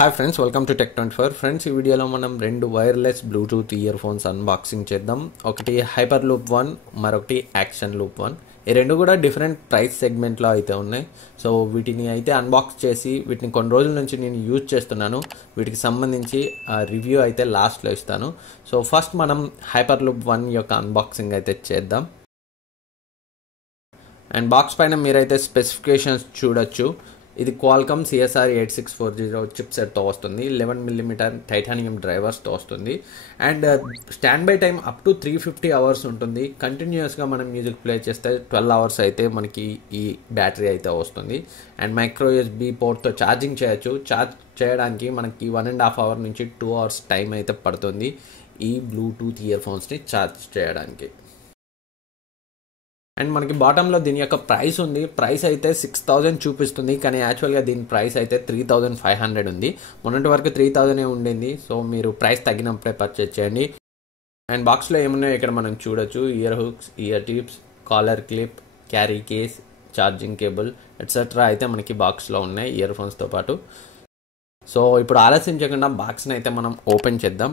Hi friends, welcome to Tech24. Friends, ఈ వీడియోలో మనం రెండు wireless Bluetooth ear phones unboxing చేద్దాం. ఒకటి హైపర్ లూప్ 1, మరొకటి యాక్షన్ లూప్ 1. ఈ రెండు కూడా డిఫరెంట్ ప్రైస్ సెగ్మెంట్లో అయితే ఉన్నాయి. సో వీటిని అయితే అన్బాక్స్ చేసి వీటిని కొన్ని రోజుల నుంచి నేను యూజ్ చేస్తున్నాను. వీటికి సంబంధించి రివ్యూ అయితే లాస్ట్లో ఇస్తాను. సో ఫస్ట్ మనం హైపర్ లూప్ 1 యొక్క అన్బాక్సింగ్ అయితే చేద్దాం. అండ్ బాక్స్ పైన మీరైతే స్పెసిఫికేషన్స్ చూడొచ్చు. ఇది క్వాల్కమ్ CSR 8640 చిప్సెట్తో వస్తుంది. 11mm టైటానియం డ్రైవర్స్తో వస్తుంది. And stand by time up to 350 hours ఉంటుంది. కంటిన్యూస్గా మనం మ్యూజిక్ ప్లే చేస్తే 12 అవర్స్ అయితే మనకి ఈ బ్యాటరీ అయితే వస్తుంది. అండ్ మైక్రో USB పోర్ట్తో ఛార్జింగ్ చేయొచ్చు. ఛార్జ్ చేయడానికి మనకి 1.5 అవర్ నుంచి 2 అవర్స్ టైం అయితే పడుతుంది ఈ బ్లూటూత్ ఇయర్ ఫోన్స్ని ఛార్జ్ చేయడానికి. అండ్ మనకి బాటంలో దీని యొక్క ప్రైస్ ఉంది. ప్రైస్ అయితే 6000 చూపిస్తుంది, కానీ యాక్చువల్గా దీని ప్రైస్ అయితే 3500 ఉంది. మొన్నటి వరకు 3000 ఉండింది. సో మీరు ప్రైస్ తగ్గినప్పుడే పర్చేజ్ చేయండి. అండ్ బాక్స్లో ఏమున్నాయో ఇక్కడ మనం చూడొచ్చు. Ear hooks, ear tips, collar clip, carry case, charging cable etcetera అయితే మనకి బాక్స్లో ఉన్నాయి ఇయర్ ఫోన్స్తో పాటు. సో ఇప్పుడు ఆలస్యించకుండా బాక్స్ని అయితే మనం ఓపెన్ చేద్దాం.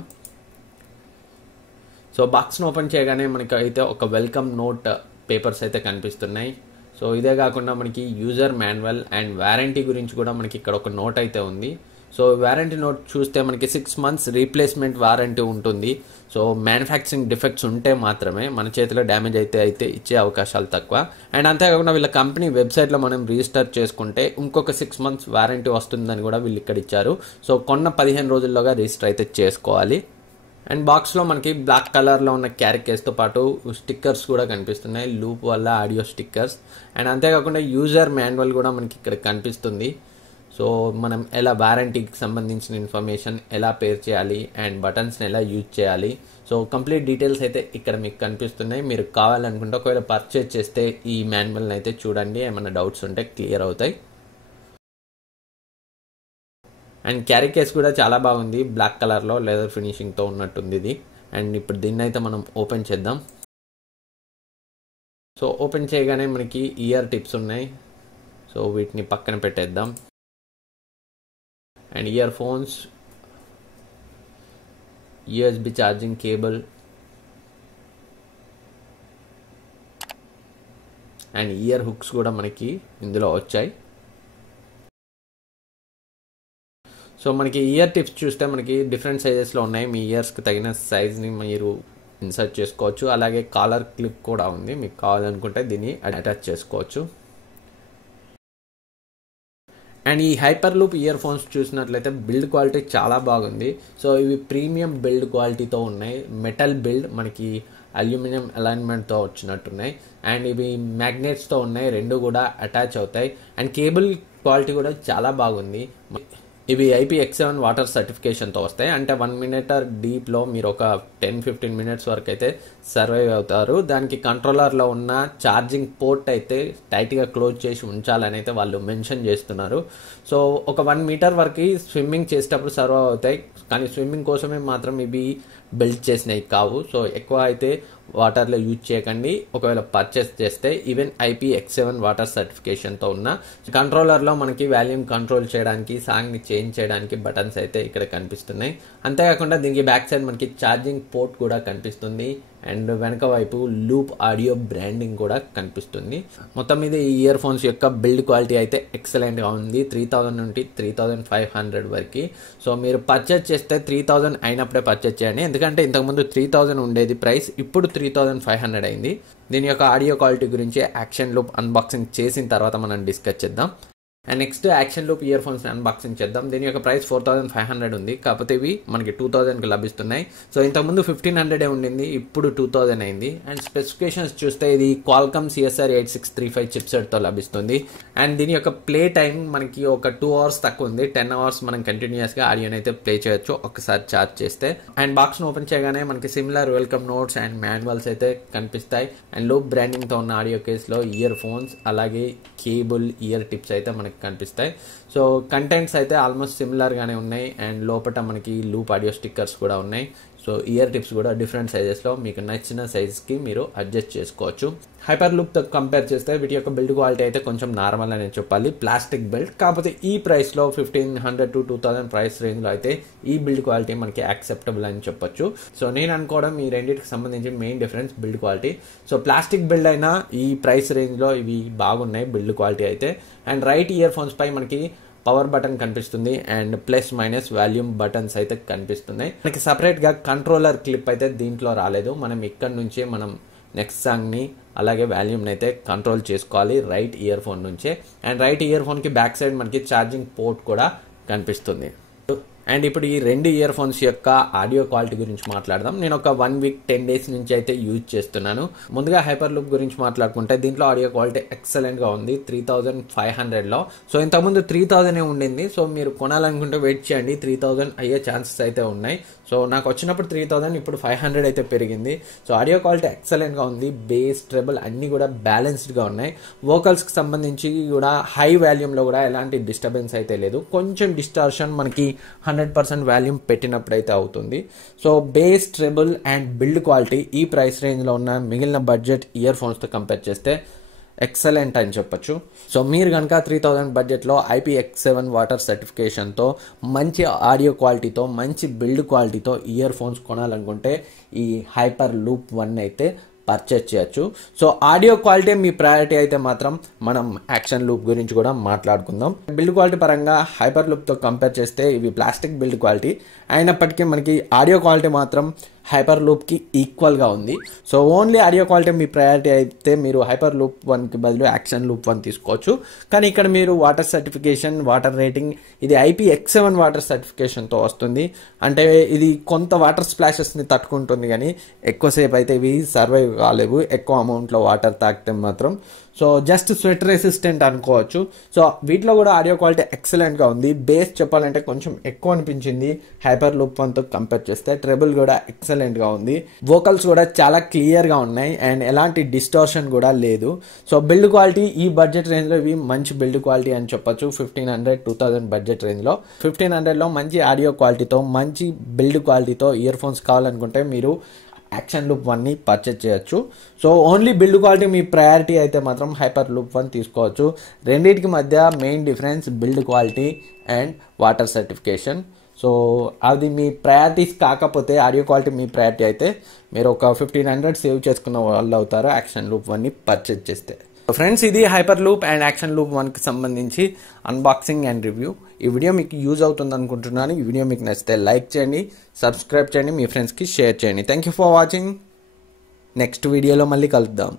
సో బాక్స్ని ఓపెన్ చేయగానే మనకి అయితే ఒక వెల్కమ్ నోట్ పేపర్స్ అయితే కనిపిస్తున్నాయి. సో ఇదే కాకుండా మనకి యూజర్ మాన్యువల్ అండ్ వారంటీ గురించి కూడా మనకి ఇక్కడ ఒక నోట్ అయితే ఉంది. సో వారంటీ నోట్ చూస్తే మనకి 6 months రీప్లేస్మెంట్ వారంటీ ఉంటుంది. సో మ్యానుఫ్యాక్చరింగ్ డిఫెక్ట్స్ ఉంటే మాత్రమే, మన చేతిలో డ్యామేజ్ అయితే ఇచ్చే అవకాశాలు తక్కువ. అండ్ అంతేకాకుండా వీళ్ళ కంపెనీ వెబ్సైట్లో మనం రిజిస్టర్ చేసుకుంటే ఇంకొక 6 months వారంటీ వస్తుందని కూడా వీళ్ళు ఇక్కడ ఇచ్చారు. సో కొన్న 15 రోజుల్లోగా రిజిస్టర్ అయితే చేసుకోవాలి. అండ్ బాక్స్లో మనకి బ్లాక్ కలర్లో ఉన్న క్యారీ కేస్తో పాటు స్టిక్కర్స్ కూడా కనిపిస్తున్నాయి, లూప్ వల్ల ఆడియో స్టిక్కర్స్. అండ్ అంతేకాకుండా యూజర్ మాన్యువల్ కూడా మనకి ఇక్కడ కనిపిస్తుంది. సో మనం ఎలా వారంటీకి సంబంధించిన ఇన్ఫర్మేషన్ ఎలా పేర్ చేయాలి అండ్ బటన్స్ని ఎలా యూజ్ చేయాలి, సో కంప్లీట్ డీటెయిల్స్ అయితే ఇక్కడ మీకు కనిపిస్తున్నాయి. మీరు కావాలనుకుంటే ఒకవేళ పర్చేజ్ చేస్తే ఈ మాన్యువల్ని అయితే చూడండి, ఏమైనా డౌట్స్ ఉంటే క్లియర్ అవుతాయి. అండ్ క్యారీ కేస్ కూడా చాలా బాగుంది, బ్లాక్ కలర్లో లెదర్ ఫినిషింగ్తో ఉన్నట్టుంది ఇది. అండ్ ఇప్పుడు దీన్ని అయితే మనం ఓపెన్ చేద్దాం. సో ఓపెన్ చేయగానే మనకి ఇయర్ టిప్స్ ఉన్నాయి. సో వీటిని పక్కన పెట్టేద్దాం. And ear phones, USB charging cable and year hooks కూడా మనకి ఇందులో వచ్చాయి. సో మనకి ఇయర్ టిప్స్ చూస్తే మనకి డిఫరెంట్ సైజెస్లో ఉన్నాయి. మీ ఇయర్స్కి తగిన సైజ్ని మీరు ఇన్సర్ట్ చేసుకోవచ్చు. అలాగే కాలర్ క్లిప్ కూడా ఉంది, మీకు కావాలనుకుంటే దీన్ని అటాచ్ చేసుకోవచ్చు. అండ్ ఈ హైపర్ లూప్ ఇయర్ ఫోన్స్ చూసినట్లయితే బిల్డ్ క్వాలిటీ చాలా బాగుంది. సో ఇవి ప్రీమియం బిల్డ్ క్వాలిటీతో ఉన్నాయి. మెటల్ బిల్డ్, మనకి అల్యూమినియం అలైన్మెంట్తో వచ్చినట్టున్నాయి. అండ్ ఇవి మ్యాగ్నెట్స్తో ఉన్నాయి, రెండు కూడా అటాచ్ అవుతాయి. అండ్ కేబుల్ క్వాలిటీ కూడా చాలా బాగుంది. ఇవి IPX7 వాటర్ సర్టిఫికేషన్తో వస్తాయి. అంటే 1 minute డీప్లో మీరు ఒక 10-15 minutes వరకు అయితే సర్వైవ్ అవుతారు. దానికి కంట్రోలర్లో ఉన్న ఛార్జింగ్ పోర్ట్ అయితే టైట్గా క్లోజ్ చేసి ఉంచాలని అయితే వాళ్ళు మెన్షన్ చేస్తున్నారు. సో ఒక 1 meter వరకు స్విమ్మింగ్ చేసేటప్పుడు సర్వైవ్ అవుతాయి, కానీ స్విమ్మింగ్ కోసమే మాత్రం ఇవి బిల్డ్ చేసినవి కావు. సో ఎక్కువ అయితే వాటర్లో యూజ్ చేయకండి. ఒకవేళ పర్చేస్ చేస్తే ఈవెన్ IPX7 వాటర్ సర్టిఫికేషన్తో ఉన్న కంట్రోలర్లో మనకి వాల్యూమ్ కంట్రోల్ చేయడానికి, సాంగ్ని చేంజ్ చేయడానికి బటన్స్ అయితే ఇక్కడ కనిపిస్తున్నాయి. అంతేకాకుండా దీనికి బ్యాక్ సైడ్ మనకి ఛార్జింగ్ పోర్ట్ కూడా కనిపిస్తుంది. అండ్ వెనక వైపు లూప్ ఆడియో బ్రాండింగ్ కూడా కనిపిస్తుంది. మొత్తం మీద ఈ ఇయర్ ఫోన్స్ యొక్క బిల్డ్ క్వాలిటీ అయితే ఎక్సలెంట్గా ఉంది. 3000 నుండి 3500 వరకు. సో మీరు పర్చేజ్ చేస్తే 3000 అయినప్పుడే పర్చేజ్ చేయండి, ఎందుకంటే ఇంతకుముందు 3000 ఉండేది ప్రైస్, ఇప్పుడు 3500 అయింది. దీని యొక్క ఆడియో క్వాలిటీ గురించి యాక్షన్ లూప్ అన్బాక్సింగ్ చేసిన తర్వాత మనం డిస్కస్ చేద్దాం. And next action loop ear ఫోన్స్ని అన్బాక్సింగ్ చేద్దాం. దీని యొక్క ప్రైస్ 4500 ఉంది, కాకపోతే ఇవి మనకి 2000కి లభిస్తున్నాయి. సో ఇంతకుముందు 1500 ఉండింది, ఇప్పుడు 2000 అయింది. అండ్ స్పెసిఫికేషన్స్ చూస్తే ఇది క్వాల్కమ్ CSR 8635 చిప్సెట్తో లభిస్తుంది. అండ్ దీని యొక్క ప్లే టైం మనకి ఒక 2 hours తక్కువ ఉంది. 10 hours మనం కంటిన్యూస్గా ఆడియోని అయితే ప్లే చేయొచ్చు ఒకసారి ఛార్జ్ చేస్తే. అండ్ బాక్స్ను ఓపెన్ చేయగానే మనకి similar welcome notes and manuals అయితే కనిపిస్తాయి. అండ్ లూప్ బ్రాండింగ్తో ఉన్న ఆడియో కేస్లో ఇయర్ ఫోన్స్, అలాగే కేబుల్, ఇయర్ టిప్స్ అయితే మనకి కనిపిస్తాయి. సో కంటెంట్స్ అయితే ఆల్మోస్ట్ సిమిలర్గానే ఉన్నాయి. అండ్ లోపల మనకి లూప్ ఆడియో స్టిక్కర్స్ కూడా ఉన్నాయి. సో ఇయర్ టిప్స్ కూడా డిఫరెంట్ సైజెస్లో మీకు నచ్చిన సైజ్కి మీరు అడ్జస్ట్ చేసుకోవచ్చు. హైపర్ లూప్తో కంపేర్ చేస్తే వీటి యొక్క బిల్డ్ క్వాలిటీ అయితే కొంచెం నార్మల్ అనే చెప్పాలి, ప్లాస్టిక్ బిల్డ్. కాకపోతే ఈ ప్రైస్లో 1500 to 2000 ప్రైస్ రేంజ్లో అయితే ఈ బిల్డ్ క్వాలిటీ మనకి యాక్సెప్టబుల్ అని చెప్పొచ్చు. సో నేను అనుకోవడం ఈ రెండింటికి సంబంధించి main difference build quality. So plastic build అయినా ఈ ప్రైస్ రేంజ్లో ఇవి బాగున్నాయి బిల్డ్ క్వాలిటీ అయితే. అండ్ రైట్ ఇయర్ ఫోన్స్ పై మనకి పవర్ బటన్ కనిపిస్తుంది and plus minus volume buttons అయితే కనిపిస్తున్నాయి. మనకి సపరేట్గా కంట్రోలర్ క్లిప్ అయితే దీంట్లో రాలేదు. మనం ఇక్కడ నుంచే మనం నెక్స్ట్ సాంగ్ని అలాగే వాల్యూమ్ని అయితే కంట్రోల్ చేసుకోవాలి రైట్ ఇయర్ ఫోన్ నుంచే. అండ్ రైట్ ఇయర్ ఫోన్కి బ్యాక్ సైడ్ మనకి ఛార్జింగ్ పోర్ట్ కూడా కనిపిస్తుంది. అండ్ ఇప్పుడు ఈ రెండు ఇయర్ ఫోన్స్ యొక్క ఆడియో క్వాలిటీ గురించి మాట్లాడదాం. నేను ఒక 1 week 10 days నుంచి అయితే యూజ్ చేస్తున్నాను. ముందుగా హైపర్ లూప్ గురించి మాట్లాడుకుంటే దీంట్లో ఆడియో క్వాలిటీ ఎక్సలెంట్గా ఉంది 3500లో. సో ఇంతకుముందు 3000 ఉండింది. సో మీరు కొనాలనుకుంటే వెయిట్ చేయండి, 3000 అయ్యే ఛాన్సెస్ అయితే ఉన్నాయి. సో నాకు వచ్చినప్పుడు 3000, ఇప్పుడు 500 అయితే పెరిగింది. సో ఆడియో క్వాలిటీ ఎక్సలెంట్గా ఉంది, బేస్ ట్రెబుల్ అన్నీ కూడా బ్యాలెన్స్డ్గా ఉన్నాయి. వోకల్స్కి సంబంధించి కూడా హై వాల్యూమ్లో కూడా ఎలాంటి డిస్టర్బెన్స్ అయితే లేదు. కొంచెం డిస్టార్షన్ మనకి 100% వాల్యూమ్ పెట్టినప్పుడైతే అవుతుంది. So base treble and build quality ఈ ప్రైస్ రేంజ్లో ఉన్న మిగిలిన బడ్జెట్ ఇయర్ ఫోన్స్తో కంపేర్ చేస్తే ఎక్సలెంట్ అని చెప్పొచ్చు. సో మీరు కనుక 3000 బడ్జెట్లో IPX7 వాటర్ సర్టిఫికేషన్తో మంచి ఆడియో క్వాలిటీతో మంచి బిల్డ్ క్వాలిటీతో ఇయర్ ఫోన్స్ కొనాలనుకుంటే ఈ హైపర్ లూప్ 1 అయితే పర్చేజ్ చేయొచ్చు. సో ఆడియో క్వాలిటీ మీ ప్రయారిటీ అయితే మాత్రం మనం యాక్షన్ లూప్ గురించి కూడా మాట్లాడుకుందాం. బిల్డ్ క్వాలిటీ పరంగా హైపర్ లూప్తో కంపేర్ చేస్తే ఇవి ప్లాస్టిక్ బిల్డ్ క్వాలిటీ అయినప్పటికీ మనకి ఆడియో క్వాలిటీ మాత్రం హైపర్ లూప్కి ఈక్వల్గా ఉంది. సో ఓన్లీ ఆడియో క్వాలిటీ మీ ప్రయారిటీ అయితే మీరు హైపర్ లూప్ 1కి బదులు యాక్షన్ లూప్ 1 తీసుకోవచ్చు. కానీ ఇక్కడ మీరు వాటర్ సర్టిఫికేషన్, వాటర్ రేటింగ్ ఇది IPX7 వాటర్ సర్టిఫికేషన్తో వస్తుంది. అంటే ఇది కొంత వాటర్ స్ప్లాషెస్ని తట్టుకుంటుంది, కానీ ఎక్కువసేపు అయితే ఇవి సర్వైవ్ కాలేవు ఎక్కువ అమౌంట్లో వాటర్ తాకితే మాత్రం. సో జస్ట్ స్వెట్ రెసిస్టెంట్ అనుకోవచ్చు. సో వీటిలో కూడా ఆడియో క్వాలిటీ ఎక్సలెంట్గా ఉంది. బేస్ చెప్పాలంటే కొంచెం ఎక్కువ అనిపించింది హైపర్ లూప్ 1తో కంపేర్ చేస్తే. ట్రెబుల్ కూడా ఎక్సలెంట్గా ఉంది. వోకల్స్ కూడా చాలా క్లియర్గా ఉన్నాయి అండ్ ఎలాంటి డిస్టార్షన్ కూడా లేదు. సో బిల్డ్ క్వాలిటీ ఈ బడ్జెట్ రేంజ్లో ఇవి మంచి బిల్డ్ క్వాలిటీ అని చెప్పొచ్చు. 1500-2000 బడ్జెట్ రేంజ్లో 1500లో మంచి ఆడియో క్వాలిటీతో మంచి బిల్డ్ క్వాలిటీతో ఇయర్ ఫోన్స్ కావాలనుకుంటే మీరు యాక్షన్ లూప్ 1ని పర్చేజ్ చేయొచ్చు. సో ఓన్లీ బిల్డ్ క్వాలిటీ మీ ప్రయారిటీ అయితే మాత్రం హైపర్ లూప్ 1 తీసుకోవచ్చు. రెండింటికి మధ్య main difference build quality and water certification. So అది మీ ప్రయారిటీస్ కాకపోతే ఆడియో క్వాలిటీ మీ ప్రయారిటీ అయితే మీరు ఒక 1500 సేవ్ చేసుకున్న వాళ్ళు అవుతారు యాక్షన్ లూప్ 1ని పర్చేజ్ చేస్తే. ఫ్రెండ్స్, ఇది hyper loop and action loop 1కి సంబంధించి అన్బాక్సింగ్ అండ్ రివ్యూ. ఈ వీడియో మీకు యూజ్ అవుతుంది అనుకుంటున్నాను. ఈ వీడియో మీకు నచ్చితే లైక్ చేయండి, సబ్స్క్రైబ్ చేయండి, మీ ఫ్రెండ్స్కి షేర్ చేయండి. Thank you for watching. Next వీడియోలో మళ్ళీ కలుద్దాం.